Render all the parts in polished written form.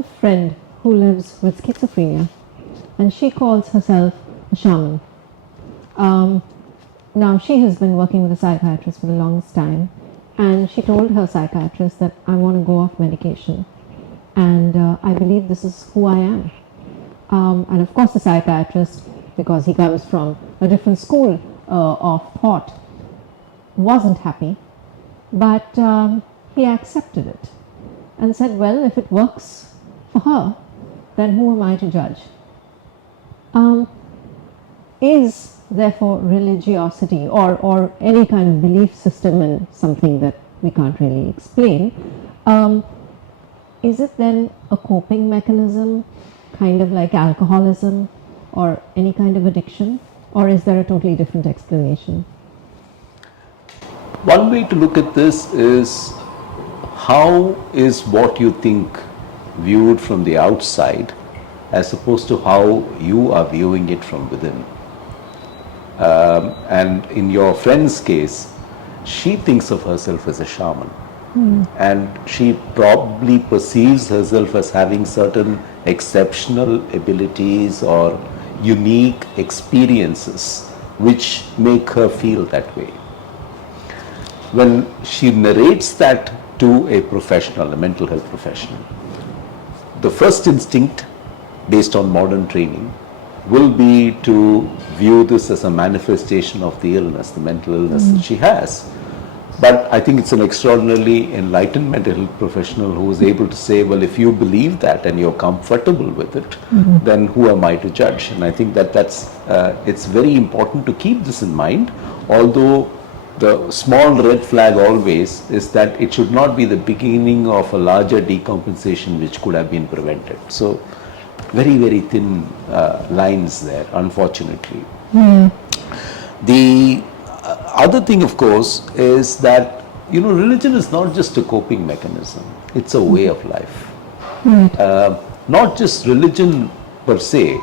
a friend who lives with schizophrenia, and she calls herself a shaman. Now, she has been working with a psychiatrist for the longest time, and she told her psychiatrist that I want to go off medication, and I believe this is who I am. And of course, the psychiatrist, because he comes from a different school of thought, wasn't happy, but he accepted it and said, well, if it works for her, then who am I to judge? Is therefore religiosity or any kind of belief system in something that we can't really explain, is it then a coping mechanism, kind of like alcoholism or any kind of addiction, or is there a totally different explanation? One way to look at this is, how is what you think viewed from the outside as opposed to how you are viewing it from within. And in your friend's case, she thinks of herself as a shaman. And she probably perceives herself as having certain exceptional abilities or unique experiences which make her feel that way. When she narrates that to a professional, a mental health professional, the first instinct, based on modern training, will be to view this as a manifestation of the illness, the mental illness that she has. But I think it's an extraordinarily enlightened mental health professional who is able to say, well, if you believe that and you're comfortable with it, then who am I to judge? And I think that it's very important to keep this in mind, although the small red flag always is that it should not be the beginning of a larger decompensation which could have been prevented. So very, very thin lines there, unfortunately. The other thing, of course, is that, religion is not just a coping mechanism, it's a way of life. Not just religion per se,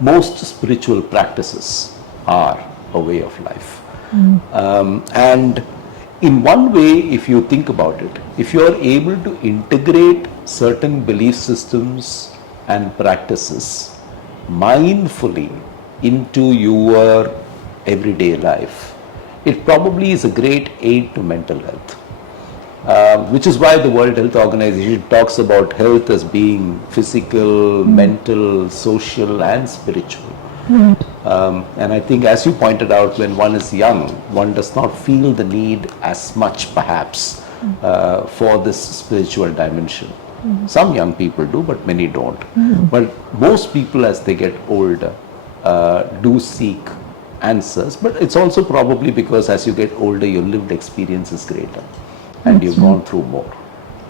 most spiritual practices are a way of life. And in one way, if you think about it, if you are able to integrate certain belief systems and practices mindfully into your everyday life, it probably is a great aid to mental health. Which is why the World Health Organization talks about health as being physical, mental, social and spiritual. And I think, as you pointed out, when one is young, one does not feel the need as much perhaps for this spiritual dimension. Some young people do, but many don't. But most people, as they get older, do seek answers. But it's also probably because as you get older, your lived experience is greater and you've gone through more.